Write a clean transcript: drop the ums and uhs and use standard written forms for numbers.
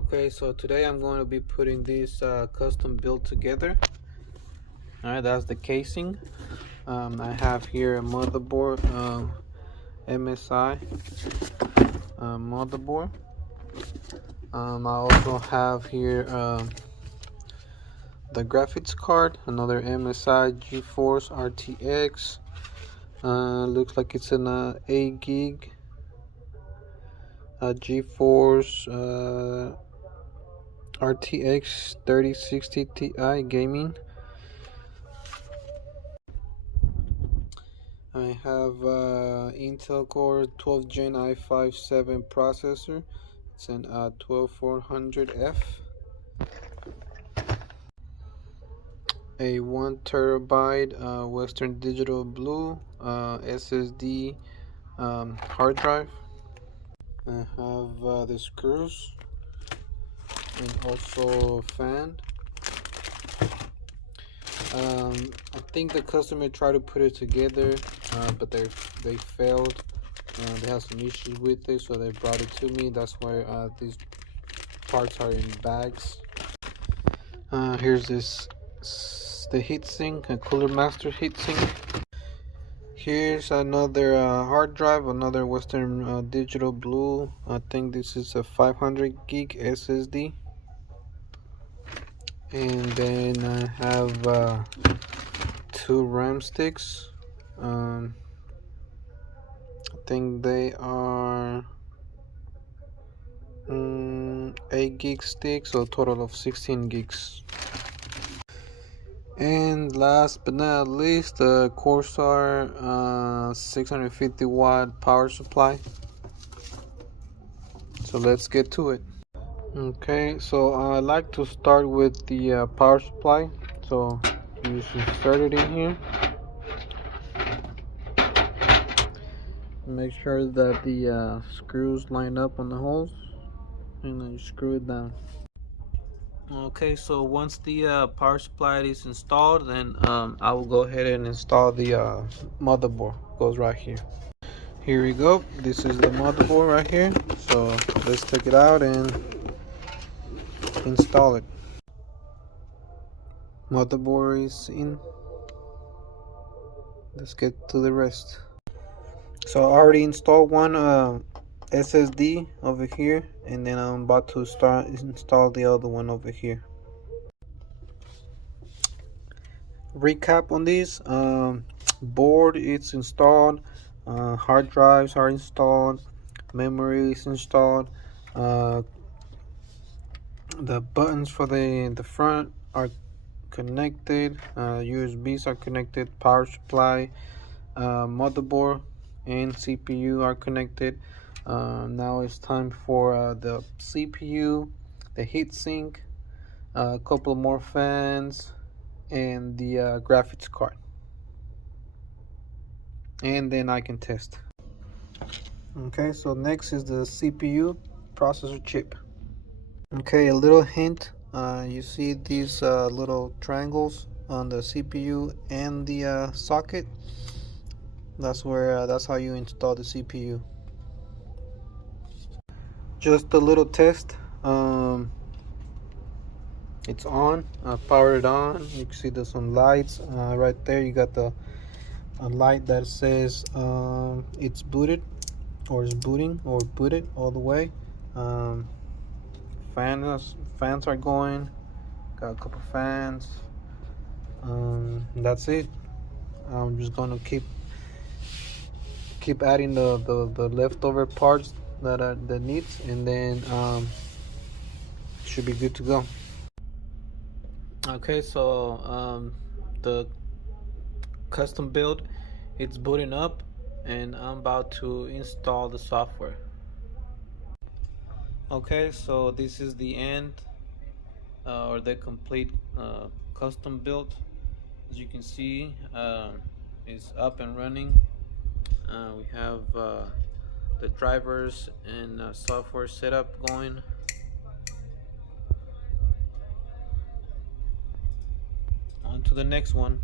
Okay, so today I'm going to be putting this custom build together. Alright, that's the casing. I have here a motherboard, MSI motherboard. I also have here the graphics card, another MSI GeForce RTX. Looks like it's an 8 gig GeForce RTX 3060 Ti gaming. I have Intel Core 12 Gen i5-7 processor. It's an 12400F. A 1 terabyte Western Digital Blue SSD hard drive. I have the screws and also a fan. I think the customer tried to put it together, but they failed. They had some issues with it, so they brought it to me. That's why these parts are in bags. Here's the heatsink, a Cooler Master heatsink. Here's another hard drive, another Western Digital Blue. I think this is a 500 gig SSD. And then I have 2 RAM sticks. I think they are 8 gig sticks, so a total of 16 gigs. And last but not least, the Corsair 650 watt power supply. So let's get to it. Okay, so I like to start with the power supply. So you just insert it in here. Make sure that the screws line up on the holes, and then you screw it down. Okay, so once the power supply is installed, then I will go ahead and install the motherboard. Goes right here. Here we go. This is the motherboard right here. So let's take it out and install it. Motherboard is in. Let's get to the rest. So I already installed one SSD over here, and then I'm about to start install the other one over here. Recap on this: board it's installed, hard drives are installed, memory is installed, the buttons for the front are connected, USBs are connected, power supply, motherboard and CPU are connected. Now it's time for the CPU, the heatsink, a couple more fans, and the graphics card, and then I can test. Okay, so next is the CPU processor chip. Okay, a little hint, you see these little triangles on the CPU and the socket. That's how you install the CPU. Just a little test. It's on. I powered it on. You can see there's some lights right there. You got a light that says it's booted, or it's booting, or booted all the way. Fans are going. Got a couple fans. That's it. I'm just gonna keep adding the leftover parts that needs, and then should be good to go. Okay, so the custom build, it's booting up, and I'm about to install the software. Okay, so this is the end or the complete custom build. As you can see, it's up and running. We have the drivers and software setup going. On to the next one.